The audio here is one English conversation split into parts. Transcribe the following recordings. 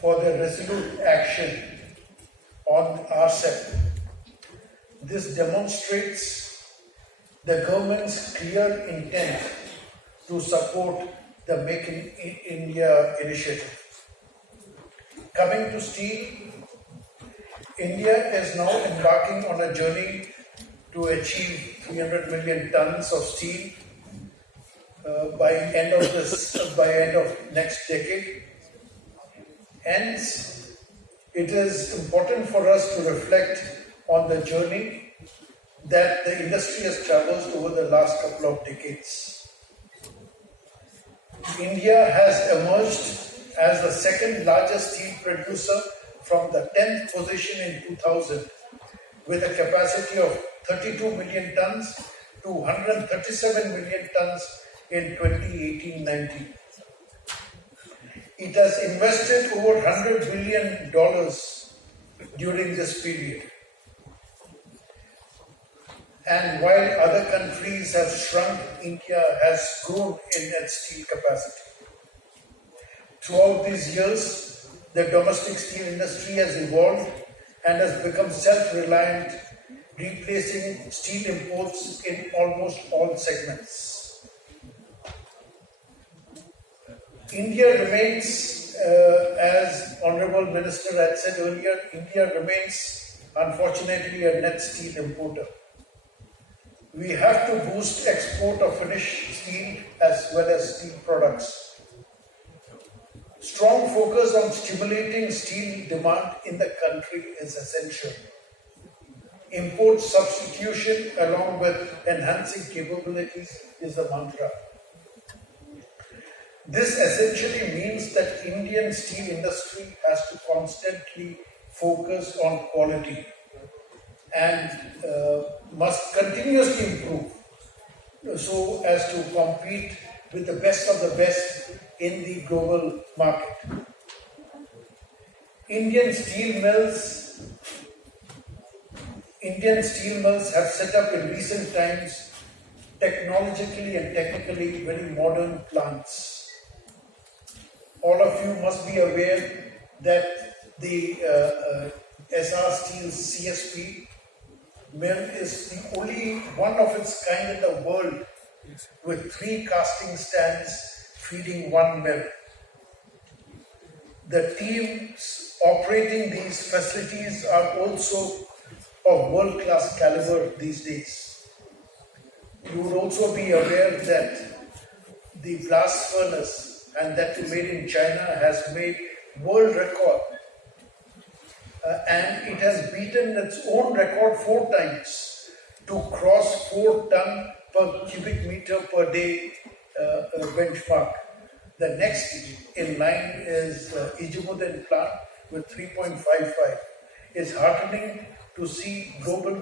for their resolute action on RCEP. This demonstrates the government's clear intent to support the Make in India initiative. Coming to steel, India is now embarking on a journey to achieve 300 million tons of steel by end of next decade. Hence, it is important for us to reflect on the journey that the industry has traversed over the last couple of decades. India has emerged as the second largest steel producer from the 10th position in 2000 with a capacity of 32 million tons to 137 million tons in 2018-19. It has invested over $100 billion during this period. And while other countries have shrunk, India has grown in its steel capacity. Throughout these years, the domestic steel industry has evolved and has become self-reliant, replacing steel imports in almost all segments. India remains, as Honorable Minister had said earlier, India remains unfortunately a net steel importer. We have to boost export of finished steel as well as steel products. Strong focus on stimulating steel demand in the country is essential. Import substitution along with enhancing capabilities is the mantra. This essentially means that Indian steel industry has to constantly focus on quality and must continuously improve so as to compete with the best of the best in the global market. Indian steel mills have set up in recent times technologically and technically very modern plants. All of you must be aware that the Essar Steel CSP mill is the only one of its kind in the world with 3 casting stands feeding one mill. The teams operating these facilities are also of world-class caliber these days. You would also be aware that the blast furnace, and that made in China, has made world record and it has beaten its own record 4 times to cross 4 ton per cubic meter per day benchmark. The next in line is Ijebudan plant with 3.55. It's heartening to see global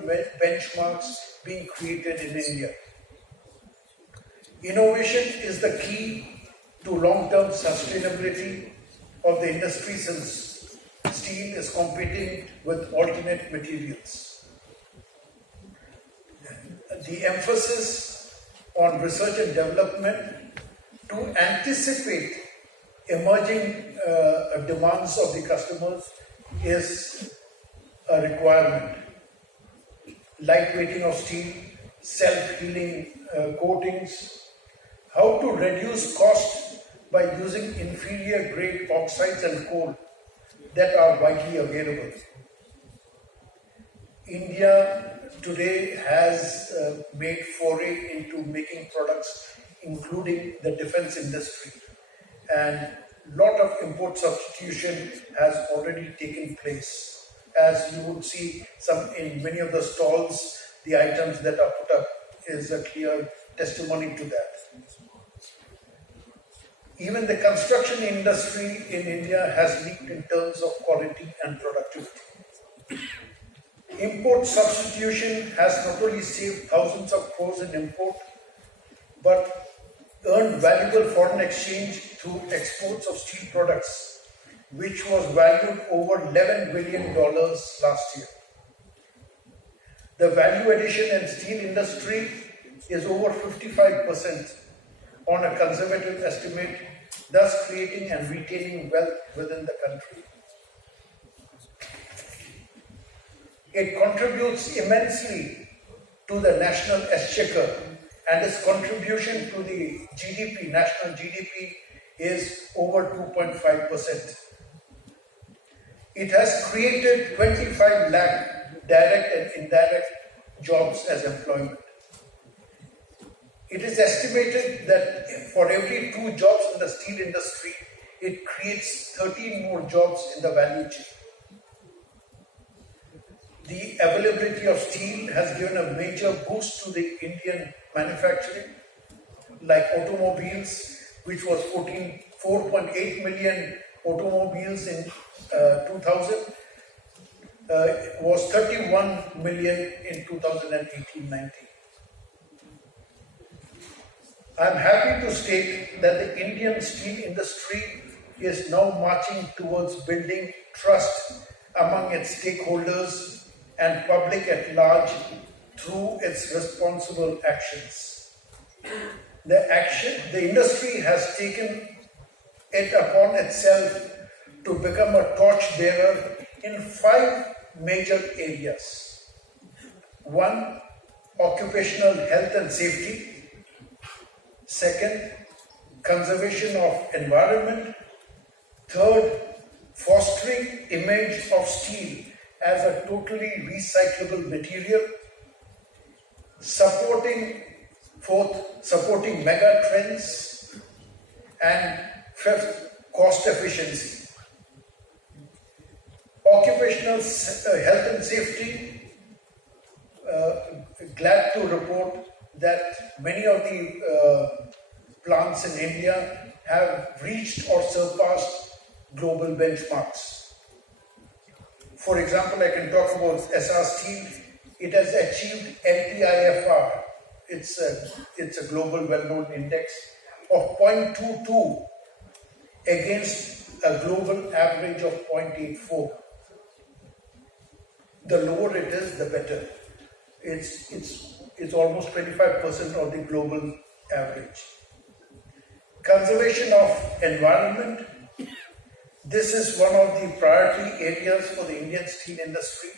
benchmarks being created in India. Innovation is the key to long-term sustainability of the industry since steel is competing with alternate materials. The emphasis on research and development to anticipate emerging demands of the customers is a requirement. Lightweighting of steel, self-healing coatings, how to reduce cost by using inferior grade oxides and coal that are widely available. India today has made foray into making products including the defense industry, and a lot of import substitution has already taken place. As you would see in many of the stalls, the items that are put up is a clear testimony to that. Even the construction industry in India has leaped in terms of quality and productivity. Import substitution has not only saved thousands of crores in import, but earned valuable foreign exchange through exports of steel products, which was valued over $11 billion last year. The value addition in steel industry is over 55% on a conservative estimate, thus creating and retaining wealth within the country. It contributes immensely to the national exchequer, and its contribution to the GDP, national GDP, is over 2.5%. It has created 25 lakh direct and indirect jobs as employment. It is estimated that for every 2 jobs in the steel industry, it creates 13 more jobs in the value chain. The availability of steel has given a major boost to the Indian manufacturing, like automobiles, which was 4.8 million automobiles in 2000, was 31 million in 2018-19. I am happy to state that the Indian steel industry is now marching towards building trust among its stakeholders and public at large through its responsible actions. The industry has taken it upon itself to become a torchbearer in 5 major areas. 1, occupational health and safety. 2nd, conservation of environment. 3rd, fostering image of steel as a totally recyclable material. 4th, supporting mega trends. And 5th, cost efficiency. Occupational health and safety, glad to report that many of the plants in India have reached or surpassed global benchmarks. For example, I can talk about Essar Steel. It has achieved LTIFR, it's a global well-known index, of 0.22 against a global average of 0.84. The lower it is, the better. It's almost 25% of the global average. Conservation of environment. This is one of the priority areas for the Indian steel industry.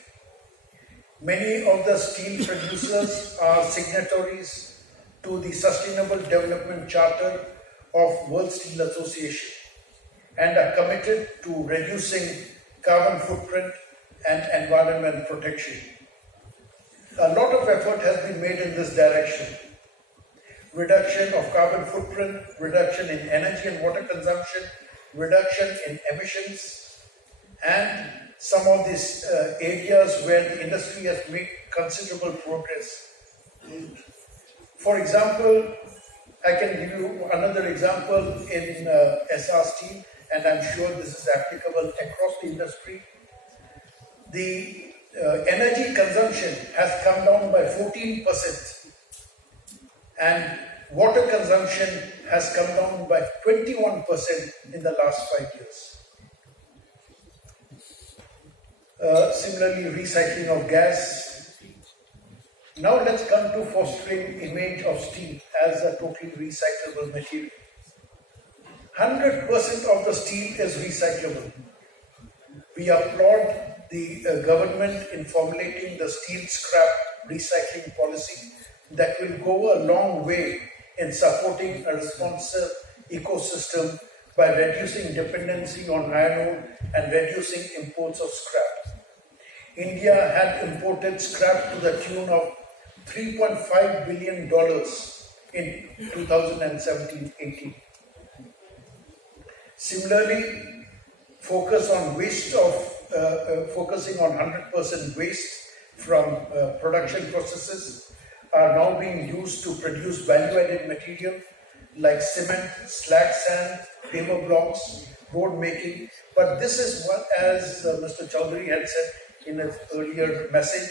Many of the steel producers are signatories to the Sustainable Development Charter of World Steel Association and are committed to reducing carbon footprint and environment protection. A lot of effort has been made in this direction. Reduction of carbon footprint, reduction in energy and water consumption, reduction in emissions, and some of these areas where the industry has made considerable progress. For example, I can give you another example in Essar Steel, and I'm sure this is applicable across the industry. The energy consumption has come down by 14%, and water consumption has come down by 21% in the last 5 years. Similarly, recycling of gas. Now let's come to fostering image of steel as a totally recyclable material. 100% of the steel is recyclable. We applaud the government in formulating the steel scrap recycling policy that will go a long way in supporting a responsive ecosystem by reducing dependency on iron ore and reducing imports of scrap. India had imported scrap to the tune of $3.5 billion in 2017-18. Similarly, focusing on 100% waste from production processes are now being used to produce value-added material like cement, slag sand, paver blocks, road making. But this is what, as Mr. Chaudhary had said in his earlier message,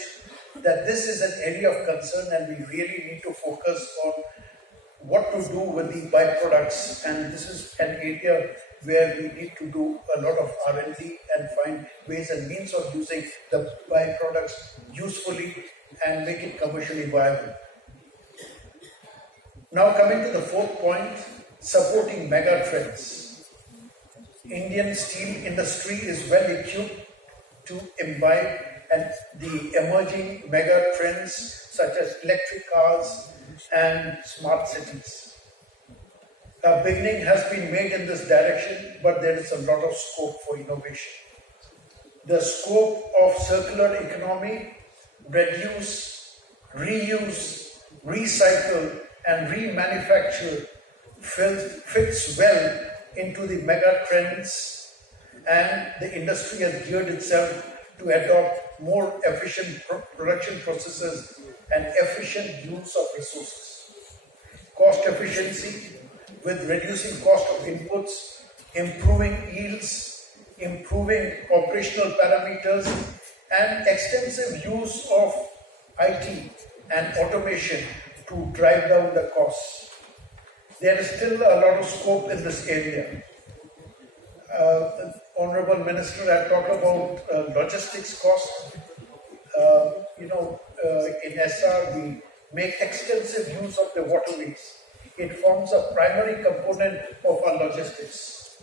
that this is an area of concern and we really need to focus on what to do with the byproducts, and this is an area where we need to do a lot of R&D and find ways and means of using the byproducts usefully and make it commercially viable. Now coming to the 4th point, supporting mega trends. Indian steel industry is well equipped to imbibe and the emerging mega trends such as electric cars and smart cities. A beginning has been made in this direction, but there is a lot of scope for innovation. The scope of circular economy, reduce, reuse, recycle, and remanufacture fits well into the mega trends, and the industry has geared itself to adopt more efficient production processes and efficient use of resources. Cost efficiency with reducing cost of inputs, improving yields, improving operational parameters, and extensive use of IT and automation to drive down the costs. There is still a lot of scope in this area. Honorable Minister had talked about logistics costs. In Essar, we make extensive use of the waterways. It forms a primary component of our logistics.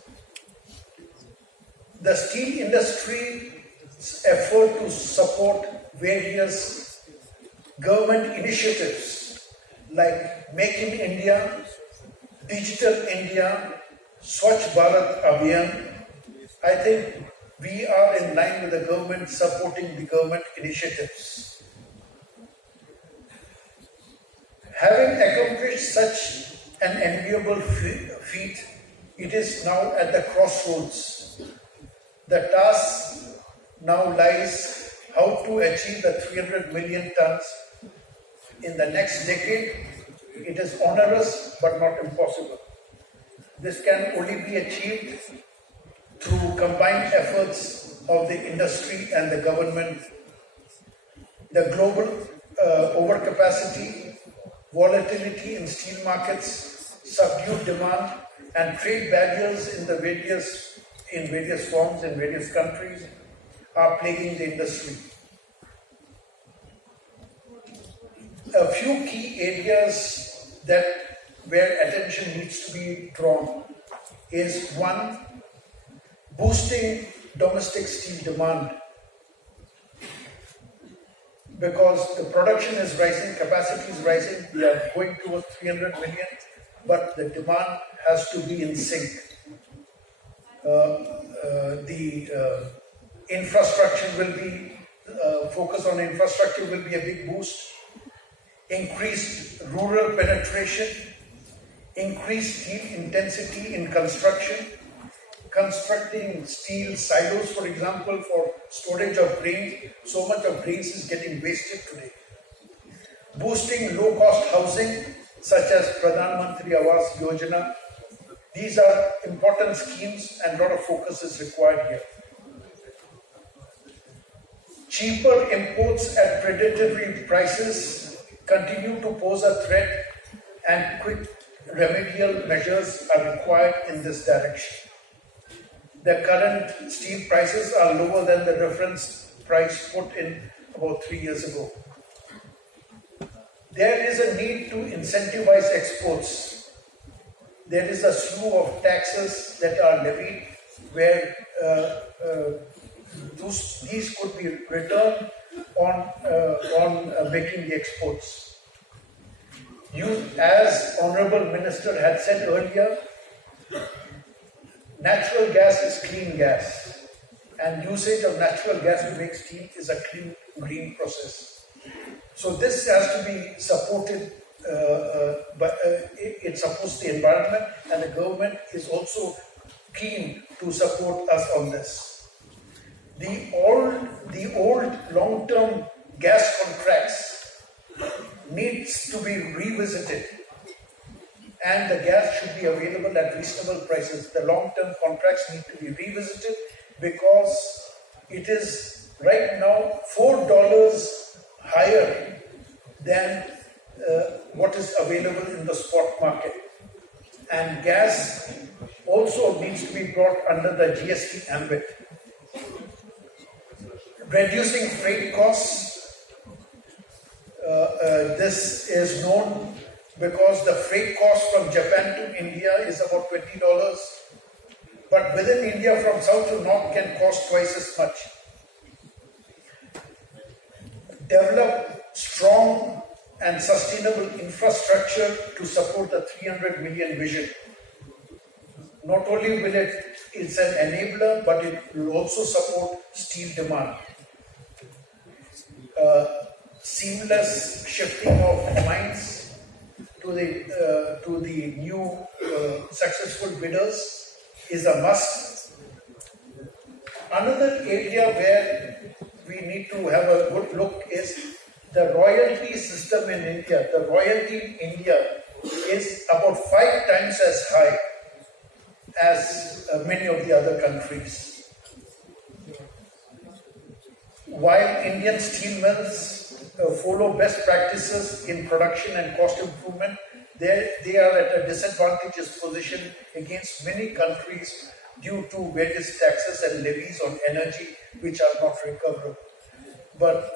The steel industry's effort to support various government initiatives like Make in India, Digital India, Swachh Bharat Abhiyan, I think we are in line with the government supporting the government initiatives. Having accomplished such an enviable feat, it is now at the crossroads. The task now lies how to achieve the 300 million tons in the next decade. It is onerous but not impossible. This can only be achieved through combined efforts of the industry and the government. The global overcapacity, volatility in steel markets, subdued demand, and trade barriers in various forms in various countries are plaguing the industry. A few key areas where attention needs to be drawn is one, boosting domestic steel demand, because the production is rising, capacity is rising, we are going towards 300 million, but the demand has to be in sync. The infrastructure will be, focus on infrastructure will be a big boost. Increased rural penetration, increased steel intensity in construction, constructing steel silos, for example, for storage of grain. So much of grains is getting wasted today. Boosting low-cost housing, such as Pradhan Mantri Awas Yojana. These are important schemes and a lot of focus is required here. Cheaper imports at predatory prices continue to pose a threat, and quick remedial measures are required in this direction. The current steel prices are lower than the reference price put in about 3 years ago. There is a need to incentivize exports. There is a slew of taxes that are levied where these could be returned on making the exports. As Honorable Minister had said earlier, natural gas is clean gas, and usage of natural gas to make steel is a clean green process. So this has to be supported, but it supports the environment, and the government is also keen to support us on this. The old long-term gas contracts needs to be revisited, and the gas should be available at reasonable prices. The long-term contracts need to be revisited because it is right now $4 higher than what is available in the spot market. And gas also needs to be brought under the GST ambit. Reducing freight costs, this is known because the freight cost from Japan to India is about $20. but within India from south to north can cost twice as much. Develop strong and sustainable infrastructure to support the 300 million vision. Not only will it's an enabler, but it will also support steel demand. Seamless shifting of mines to the new successful bidders is a must. Another area where we need to have a good look is the royalty system in India. The royalty in India is about 5 times as high as many of the other countries. While Indian steel mills follow best practices in production and cost improvement, they are at a disadvantageous position against many countries due to various taxes and levies on energy which are not recoverable. But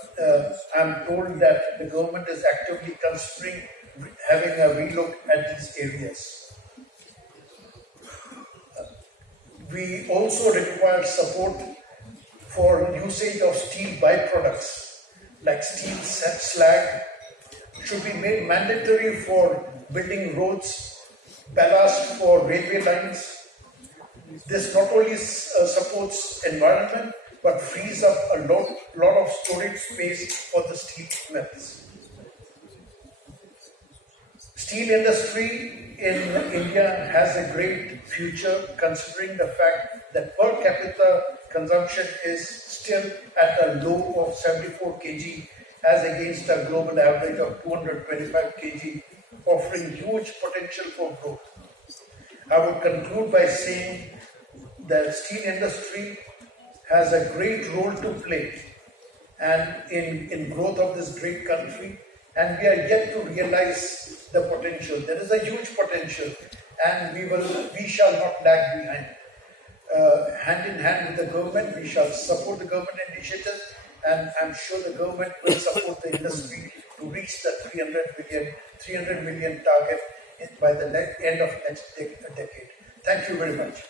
I'm told that the government is actively considering having a relook at these areas. We also require support for usage of steel byproducts like steel slag should be made mandatory for building roads, ballast for railway lines. This not only supports environment but frees up a lot of storage space for the steel mills. Steel industry in India has a great future considering the fact that per capita consumption is still at a low of 74 kg as against a global average of 225 kg, offering huge potential for growth. I would conclude by saying that steel industry has a great role to play and in growth of this great country, and we are yet to realize the potential. There is a huge potential, and we shall not lag behind. Hand in hand with the government, we shall support the government initiatives, and I'm sure the government will support the industry to reach the 300 million target by the end of next decade. Thank you very much.